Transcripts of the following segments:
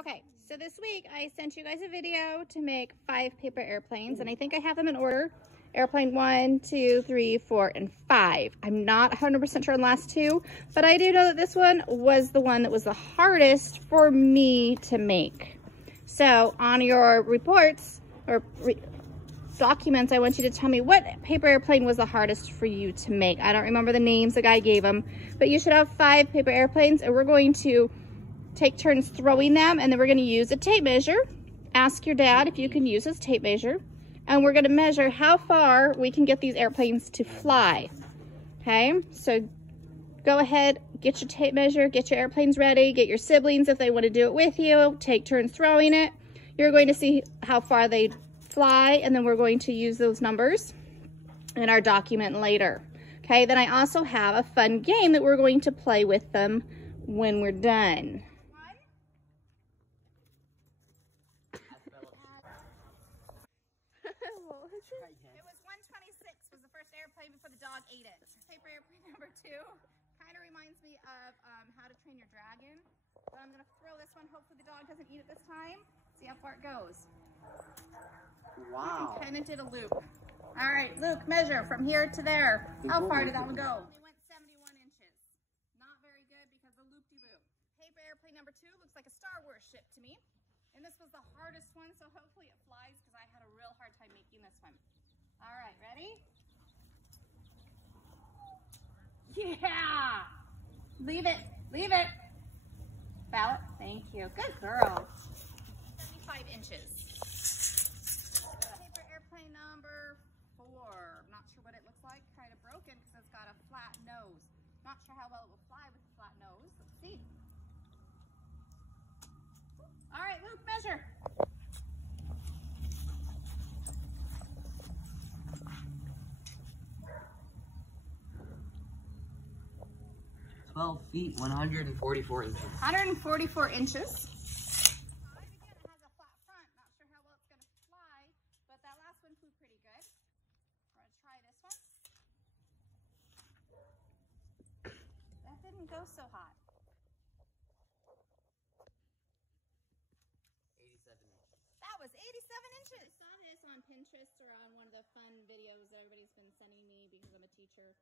Okay, so this week I sent you guys a video to make 5 paper airplanes, and I think I have them in order. Airplane 1, 2, 3, 4, and 5. I'm not 100% sure on the last 2, but I do know that this one was the one that was the hardest for me to make. So on your reports or documents, I want you to tell me what paper airplane was the hardest for you to make. I don't remember the names the guy gave them, but you should have 5 paper airplanes, and we're going to take turns throwing them, and then we're going to use a tape measure. Ask your dad if you can use his tape measure, and we're going to measure how far we can get these airplanes to fly. Okay, so go ahead, get your tape measure, get your airplanes ready, get your siblings if they want to do it with you, take turns throwing it. You're going to see how far they fly, and then we're going to use those numbers in our document later. Okay, then I also have a fun game that we're going to play with them when we're done. It was 126 was the first airplane before the dog ate it. Paper airplane number 2 kind of reminds me of How to Train Your Dragon. But I'm going to throw this one. Hopefully the dog doesn't eat it this time. See how far it goes. Wow. Kind of did a loop. All right, Luke, measure from here to there. How far did that one go? It went 71 inches. Not very good because of the loop-de-loop. Paper airplane number 2 looks like a Star Wars ship to me. And this was the hardest one, so hopefully it flies because I had a real hard time making this one. All right, ready? Yeah! Leave it, leave it. Ballot, thank you. Good girl. 75 inches. Paper airplane number 4. I'm not sure what it looks like. Kind of broken because it's got a flat nose. Not sure how well it will fly with a flat nose. Let's see. All right, Luke, measure. 12 feet, 144 inches. 144 inches. Again, it has a flat front. Not sure how well it's going to fly, but that last one flew pretty good. We're going to try this one. That didn't go so hot. 87 inches. That was 87 inches. I saw this on Pinterest or on one of the fun videos that everybody's been sending me because I'm a teacher,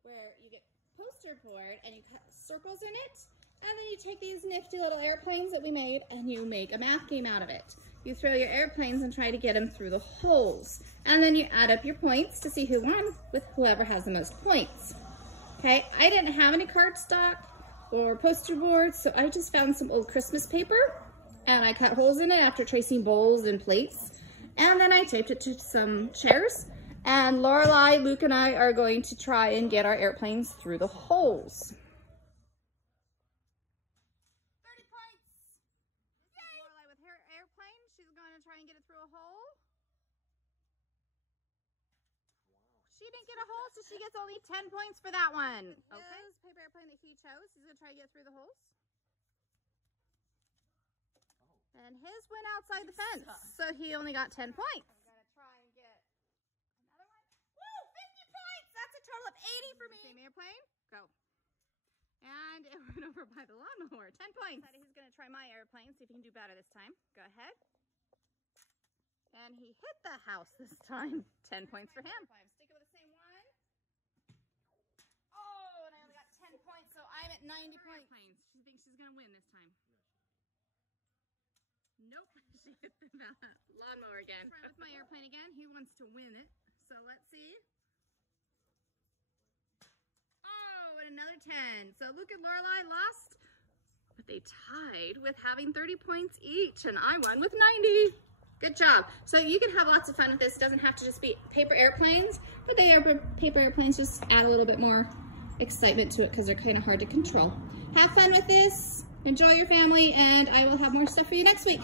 where you get poster board and you cut circles in it, and then you take these nifty little airplanes that we made and you make a math game out of it. You throw your airplanes and try to get them through the holes, and then you add up your points to see who won with whoever has the most points. Okay, I didn't have any cardstock or poster boards, so I just found some old Christmas paper and I cut holes in it after tracing bowls and plates, and then I taped it to some chairs. And Lorelai, Luke, and I are going to try and get our airplanes through the holes. 30 points. Yay! Lorelai with her airplane. She's going to try and get it through a hole. She didn't get a hole, so she gets only 10 points for that one. Okay. This paper airplane that he chose, he's going to try to get through the holes. And his went outside the fence, so he only got 10 points. Total of 80 for me. Same airplane, go. And it went over by the lawnmower. 10 points. He's going to try my airplane, see if he can do better this time. Go ahead. And he hit the house this time. 10 points for him. I'm sticking with the same one. Oh, and I only got 10 points, so I'm at 90 points. She thinks she's going to win this time. Nope. She hit the lawnmower again. Try with my airplane again. He wants to win it. So let's see. Another 10. So Luke and Lorelai lost, but they tied with having 30 points each, and I won with 90. Good job. So you can have lots of fun with this. It doesn't have to just be paper airplanes, but paper airplanes just add a little bit more excitement to it because they're kind of hard to control. Have fun with this. Enjoy your family, and I will have more stuff for you next week.